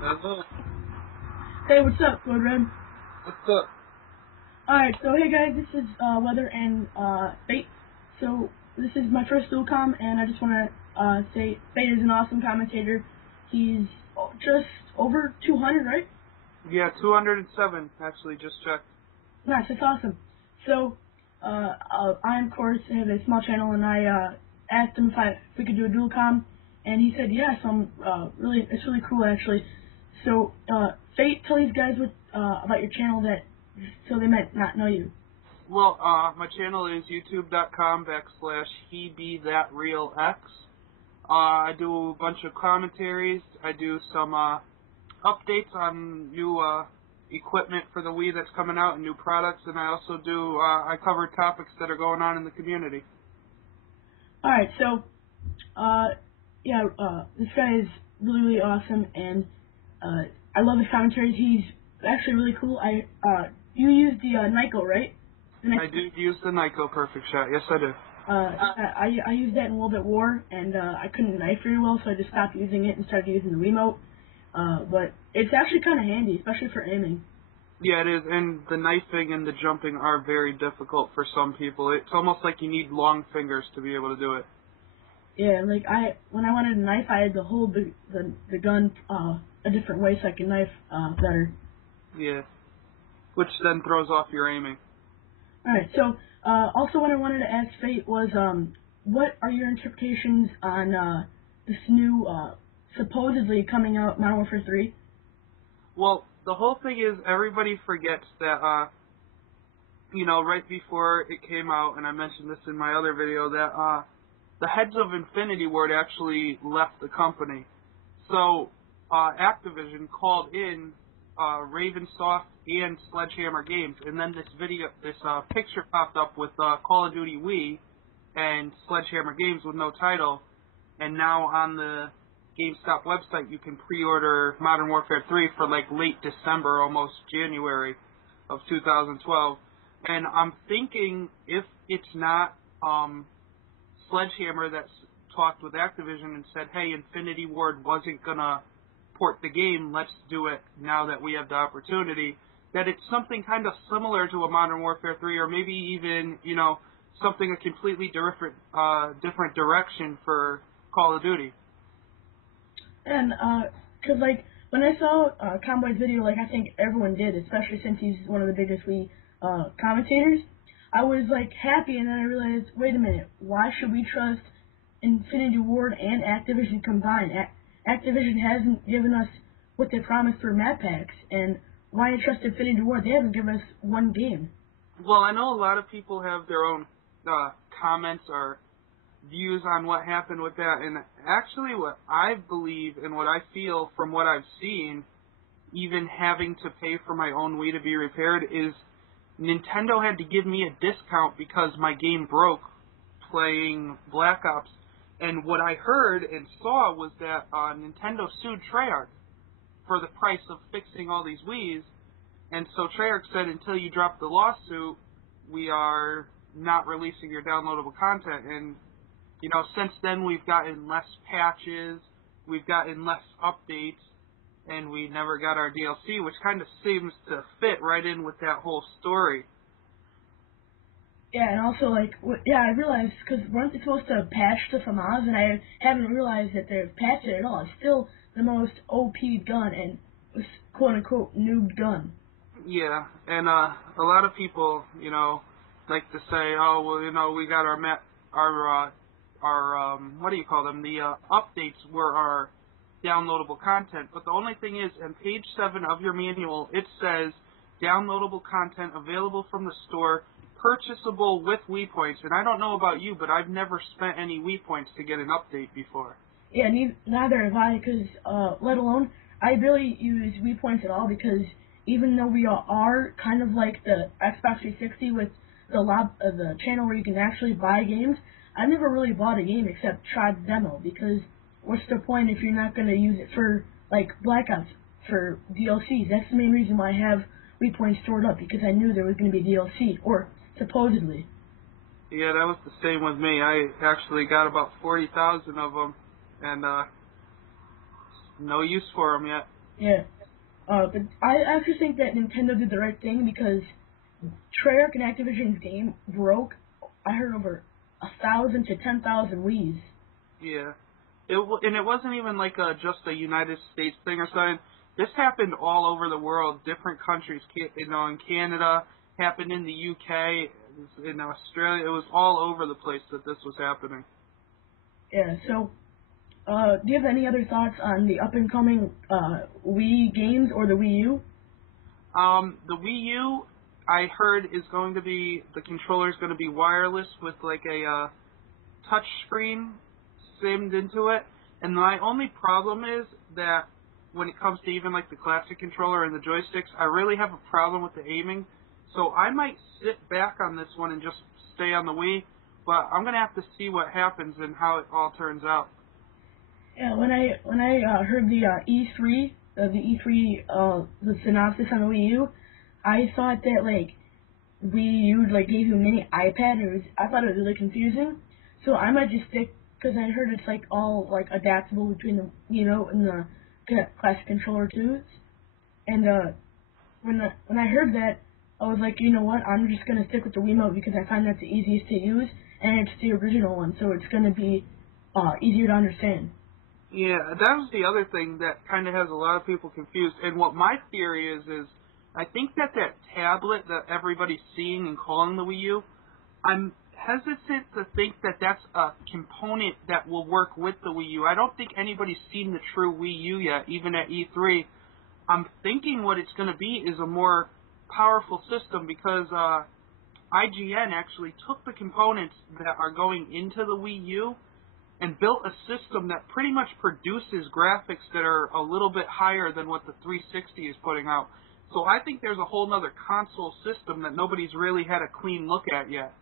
Hello. Hey, what's up, Code Red? What's up? Alright, so hey guys, this is Weather and Fate. So this is my first dual comm, and I just want to say Fate is an awesome commentator. He's just over 200, right? Yeah, 207, actually, just checked. Nice, that's awesome. So, I, of course, have a small channel, and I asked him if we could do a dual comm, and he said yes. It's really cool, actually. So, Fate, tell these guys about your channel so they might not know you. Well, my channel is youtube.com/HeBeThatRealX. I do a bunch of commentaries. I do some updates on new equipment for the Wii that's coming out and new products, and I also do I cover topics that are going on in the community. Alright, so this guy is really awesome, and I love his commentaries. He's actually really cool. You use the Nyko, right? I do use the Nyko Perfect Shot. Yes, I do. I used that in World at War, and I couldn't knife very well, so I just stopped using it and started using the Wiimote. But it's actually kind of handy, especially for aiming. Yeah, it is, and the knifing and the jumping are very difficult for some people. It's almost like you need long fingers to be able to do it. Yeah, like when I wanted to knife, I had to hold the gun a different way so I could knife better. Yeah, which then throws off your aiming. Alright, so also what I wanted to ask Fate was, what are your interpretations on this new, supposedly coming out Modern Warfare 3? Well, the whole thing is everybody forgets that, right before it came out, and I mentioned this in my other video, that the heads of Infinity Ward actually left the company. So Activision called in Ravensoft and Sledgehammer Games, and then this picture popped up with Call of Duty Wii and Sledgehammer Games with no title, and now on the GameStop website you can pre-order Modern Warfare 3 for like late December, almost January of 2012, and I'm thinking if it's not Sledgehammer that's talked with Activision and said, hey, Infinity Ward wasn't gonna port the game, let's do it now that we have the opportunity, that it's something kind of similar to a Modern Warfare 3, or maybe even, something a completely different direction for Call of Duty. And, cause like, when I saw Conboy's video, like I think everyone did, especially since he's one of the biggest Wii commentators, I was like happy, and then I realized, wait a minute, why should we trust Infinity Ward and Activision combined? Activision hasn't given us what they promised for map packs, and why trust Infinity Ward? They haven't given us one game. Well, I know a lot of people have their own comments or views on what happened with that, and actually what I believe and what I feel from what I've seen, even having to pay for my own Wii to be repaired, is Nintendo had to give me a discount because my game broke playing Black Ops. And what I heard and saw was that Nintendo sued Treyarch for the price of fixing all these Wiis. And so Treyarch said, until you drop the lawsuit, we are not releasing your downloadable content. And, since then we've gotten less patches, we've gotten less updates, and we never got our DLC, which kind of seems to fit right in with that whole story. Yeah, and also, like, I realized, because weren't they supposed to patch the FAMAS, and I haven't realized that they've patched it at all. It's still the most OP'd gun, and quote-unquote noobed gun. Yeah, and a lot of people, like to say, oh, well, we got our what do you call them, the updates were our downloadable content. But the only thing is, on page 7 of your manual, it says, downloadable content available from the store, purchasable with Wii points. And I don't know about you, but I've never spent any Wii points to get an update before. Yeah, neither have I, because, let alone, I barely use Wii points at all, because even though we are kind of like the Xbox 360 with the channel where you can actually buy games, I never really bought a game except tried the demo, because what's the point if you're not going to use it for, like, Black Ops, for DLCs? That's the main reason why I have Wii points stored up, because I knew there was going to be DLC, or supposedly. Yeah, that was the same with me. I actually got about 40,000 of them, and no use for them yet. Yeah. But I actually think that Nintendo did the right thing because Treyarch and Activision's game broke, I heard, over 1,000 to 10,000 Wii's. Yeah. And it wasn't even like just a United States thing or something. This happened all over the world, different countries. In Canada, happened in the UK, in Australia. It was all over the place that this was happening. Yeah, so, do you have any other thoughts on the up-and-coming Wii games or the Wii U? The Wii U, I heard, is going to be, the controller is going to be wireless with like a touch screen simmed into it. And my only problem is that when it comes to even like the classic controller and the joysticks, I really have a problem with the aiming. So I might sit back on this one and just stay on the Wii, but I'm gonna have to see what happens and how it all turns out. Yeah, when I heard the E3, the synopsis on the Wii U, I thought that like Wii U like gave you a mini iPad. I thought it was really confusing. So I might just stick, because I heard it's like all like adaptable between the and the classic controller too. And when I heard that, I was like, you know what? I'm just gonna stick with the Wiimote because I find that's the easiest to use, and it's the original one, so it's gonna be easier to understand. Yeah, that was the other thing that kind of has a lot of people confused. And what my theory is I think that tablet that everybody's seeing and calling the Wii U, I'm hesitant to think that that's a component that will work with the Wii U. I don't think anybody's seen the true Wii U yet, even at E3. I'm thinking what it's going to be is a more powerful system because IGN actually took the components that are going into the Wii U and built a system that pretty much produces graphics that are a little bit higher than what the 360 is putting out. So I think there's a whole other console system that nobody's really had a clean look at yet.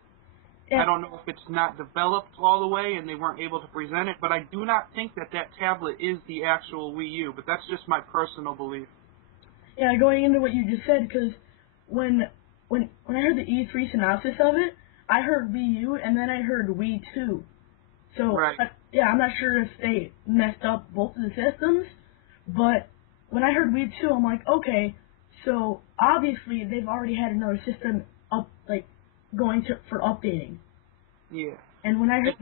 Yeah. I don't know if it's not developed all the way and they weren't able to present it, but I do not think that tablet is the actual Wii U, but that's just my personal belief. Yeah, going into what you just said, because when I heard the E3 synopsis of it, I heard Wii U and then I heard Wii 2. So, right. I'm not sure if they messed up both of the systems, but when I heard Wii 2, I'm like, okay, so obviously they've already had another system going for updating. Yeah. And when I heard...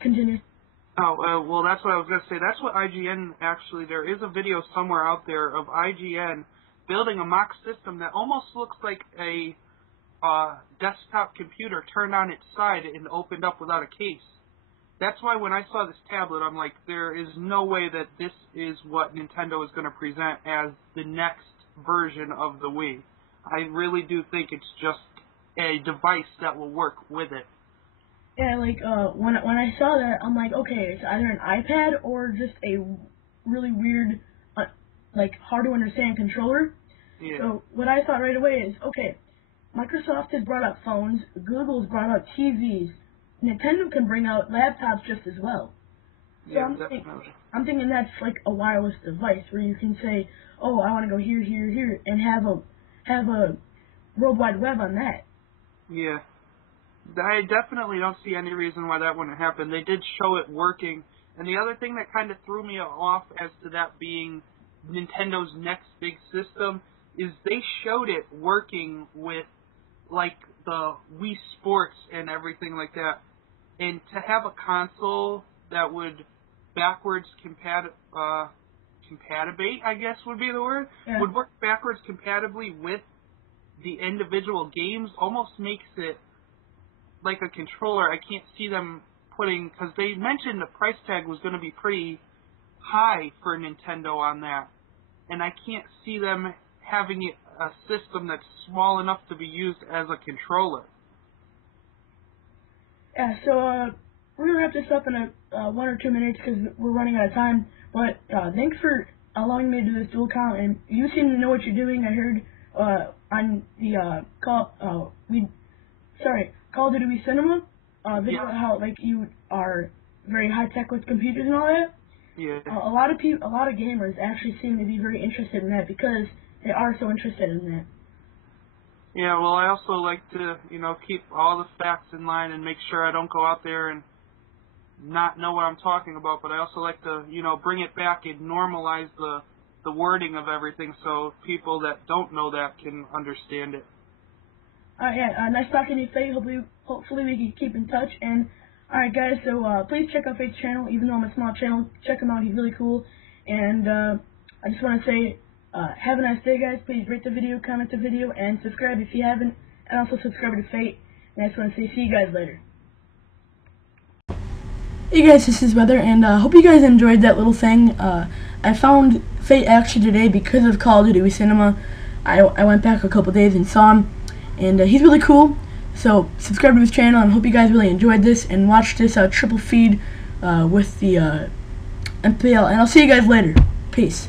Continue. Oh, well, that's what I was going to say. That's what IGN actually... There is a video somewhere out there of IGN building a mock system that almost looks like a desktop computer turned on its side and opened up without a case. That's why when I saw this tablet, I'm like, there is no way that this is what Nintendo is going to present as the next version of the Wii. I really do think it's just a device that will work with it. Yeah, like, when I saw that, I'm like, okay, it's either an iPad or just a really weird, hard to understand controller. Yeah. So what I thought right away is, okay, Microsoft has brought out phones, Google's brought out TVs, Nintendo can bring out laptops just as well. So Yeah, I'm thinking that's like a wireless device where you can say, oh, I want to go here, here, here, and have a World Wide Web on that. Yeah. I definitely don't see any reason why that wouldn't happen. They did show it working. And the other thing that kind of threw me off as to that being Nintendo's next big system is they showed it working with, like, the Wii Sports and everything like that. And to have a console that would backwards compatibate, I guess would be the word, would work backwards compatibly with the individual games almost makes it like a controller. I can't see them putting, because they mentioned the price tag was going to be pretty high for Nintendo on that. And I can't see them having a system that's small enough to be used as a controller. Yeah, so we're going to wrap this up in 1 or 2 minutes because we're running out of time. But thanks for allowing me to do this dual count. And you seem to know what you're doing. I heard on the Call of Duty Cinema video how like you are very high tech with computers and all that. Yeah. A lot of gamers actually seem to be very interested in that because they are so interested in that. Yeah, well, I also like to, keep all the facts in line and make sure I don't go out there and not know what I'm talking about, but I also like to, bring it back and normalize the the wording of everything so people that don't know that can understand it. Yeah, nice talking to you, Faye. Hopefully we can keep in touch. And alright, guys, so please check out Faye's channel. Even though I'm a small channel, check him out. He's really cool. And I just want to say, have a nice day, guys. Please rate the video, comment the video, and subscribe if you haven't. And also subscribe to Fate. And I just want to say, see you guys later. Hey guys, this is Weather, and hope you guys enjoyed that little thing. I found Fate actually today because of Call of Duty Cinema. I went back a couple days and saw him, and he's really cool. So subscribe to his channel, and hope you guys really enjoyed this and watch this triple feed with the MPL. And I'll see you guys later. Peace.